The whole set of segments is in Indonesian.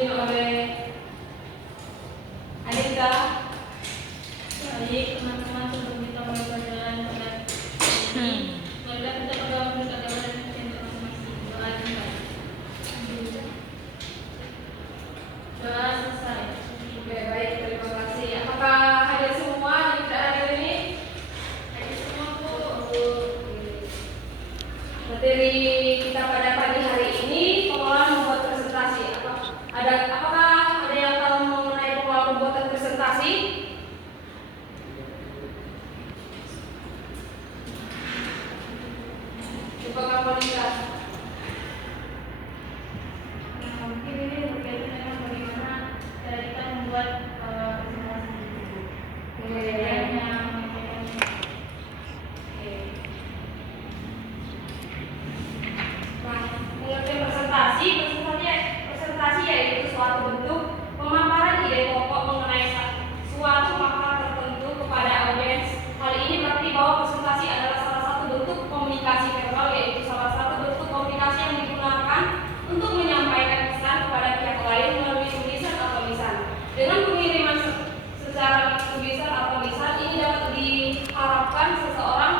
dipimpin oleh Anita. Baik teman-teman, sebelum kita mulai pelajaran pada ini, marilah kita berdoa mendekat kepada Tuhan masing-masing. Doa dimulai. Doa selesai. Oke, baik, terima kasih. Apakah hadir semua yang tidak hadir ini? Hadir semua, Bu. Materi kita pada pagi hari ini pengolahan membuat presentasi. Apakah ada yang tahu mengenai pengolahan pembuatan presentasi? Coba kamu lihat. Nah, mungkin ini berkaitan dengan bagaimana cara kita membuat presentasi. Pengertiannya, menyampaikannya. Nah, pengertian presentasi yaitu suatu bentuk pemaparan ide pokok mengenai suatu makna tertentu kepada audiens. Hal ini berarti bahwa presentasi adalah salah satu bentuk komunikasi verbal, yaitu salah satu bentuk komunikasi yang digunakan untuk menyampaikan pesan kepada pihak lain melalui tulisan atau lisan. Dengan pengiriman secara tulisan atau lisan, ini dapat diharapkan seseorang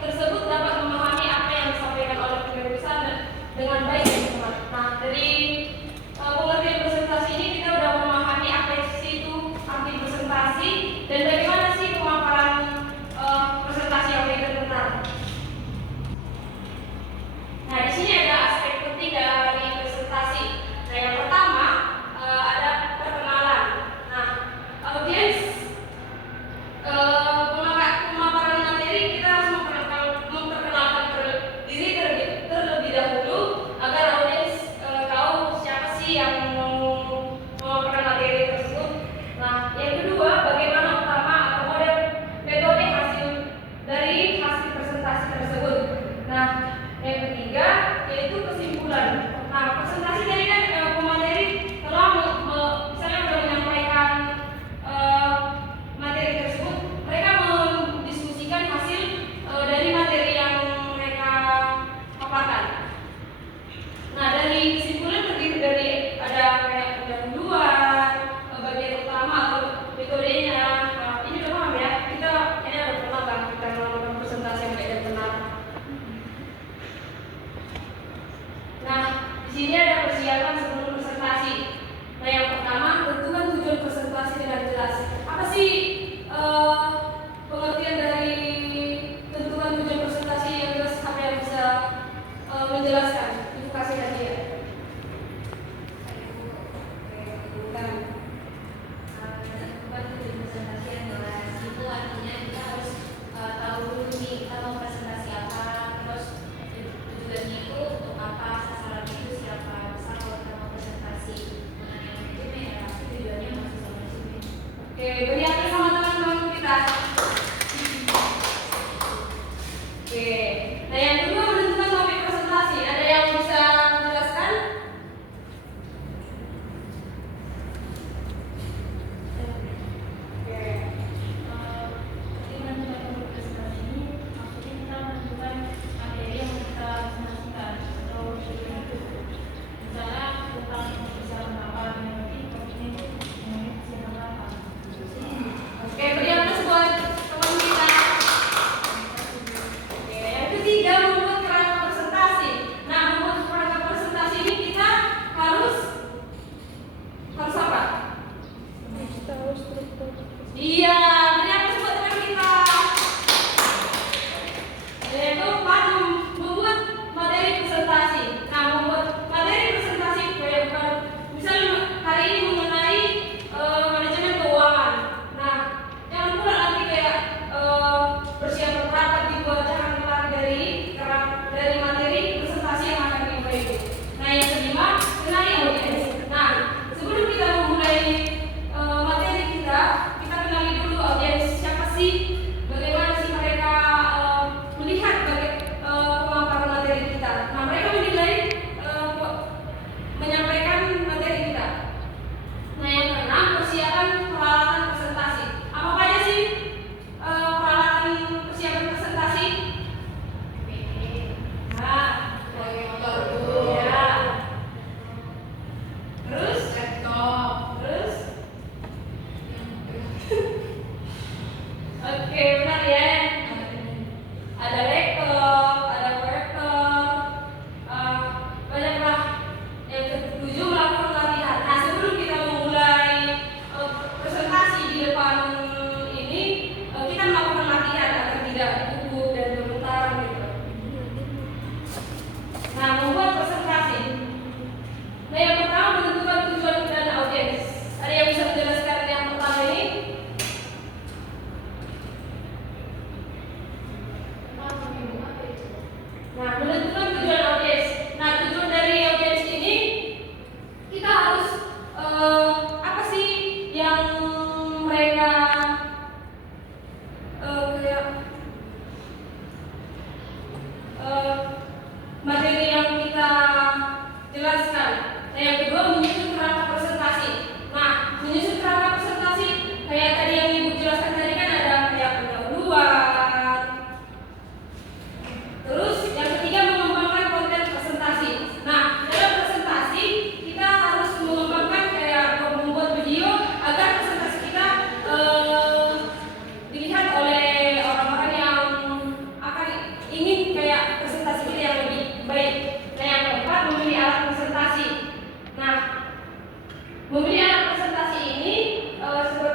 tersebut dapat memahami apa yang disampaikan oleh penulisan dengan baik dan benar. Nah, dari pengertian presentasi ini kita sudah memahami apa sih itu arti presentasi dan bagaimana sih pemaparan presentasi yang baik dan benar. Nah, di sini ada aspek penting dari presentasi. Nah, yang pertama ada perkenalan. Nah, audiens pemaparan materi kita harus memperkenalkan diri terlebih dahulu agar audiens tahu siapa sih yang mau memaparkan materi tersebut. Nah, yang kedua, bagaimana utama atau metode hasil dari hasil presentasi tersebut. Nah, yang ketiga yaitu kesimpulan. Nah, presentasi tadi kan pemateri telah misalnya sudah menyampaikan materi tersebut, mereka mendiskusikan hasil dari materi yang mereka paparkan. Nah, dari kesimpulan terdiri dari ada kayak pendahuluan, bagian utama atau metodenya. Nah, ini udah paham ya? Kita ini ada pernah kan kita melakukan presentasi yang baik dan benar. Nah, di sini ada persiapan sebelum presentasi. Nah, yang pertama tentukan tujuan presentasi dengan jelas. Apa sih pengertian dari tentukan tujuan presentasi yang jelas? Apa yang bisa menjelaskan? Ibu kasih tadi ya. Tentukan tujuan presentasi yang jelas. Itu artinya kita harus tahu dulu nih kita mau presentasi apa, terus tujuannya itu untuk apa, sasarannya itu siapa. Misal kalau kita mau presentasi mengenai manajemen ya pasti tujuannya masih sama manajemen. Oke, beri aplaus sama teman-teman kita. Oke, nah yang kedua menentukan topik presentasi. Ada yang bisa menjelaskan? Oke. Jadi menentukan topik presentasi ini maksudnya kita menentukan materi yang kita presentasikan atau tujuan itu. Misalnya tentang persiapan apa, yang penting topiknya itu mengenai persiapan apa. Jadi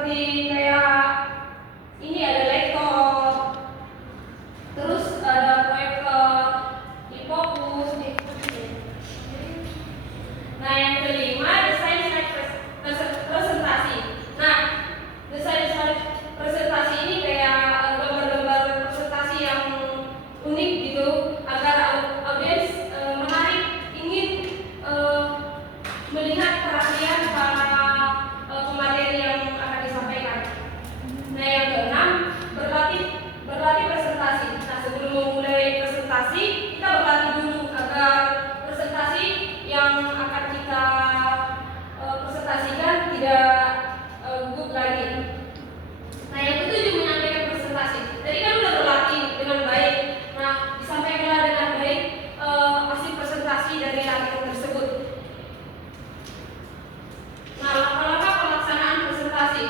seperti kayak ini ada laptop, terus ada proyektor, difokus. Nah, yang kelima desain slide presentasi. Nah, desain slide presentasi ini kayak gambar-gambar presentasi yang unik gitu agar audiens menarik, ingin melihat perhatian pada pemateri yang akan disampaikan. Nah, yang keenam berlatih presentasi. Nah, sebelum memulai presentasi kita berlatih dulu agar presentasi yang akan kita presentasikan tidak gugup lagi. Nah, yang ketujuh menyampaikan presentasi. Tadi kan udah berlatih dengan baik. Nah, disampaikanlah dengan baik hasil presentasi dari latihan tersebut. Nah, langkah-langkah pelaksanaan presentasi.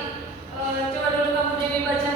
Coba dulu kamu jadi baca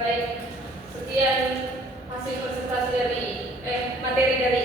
baik. Sekian hasil presentasi dari materi dari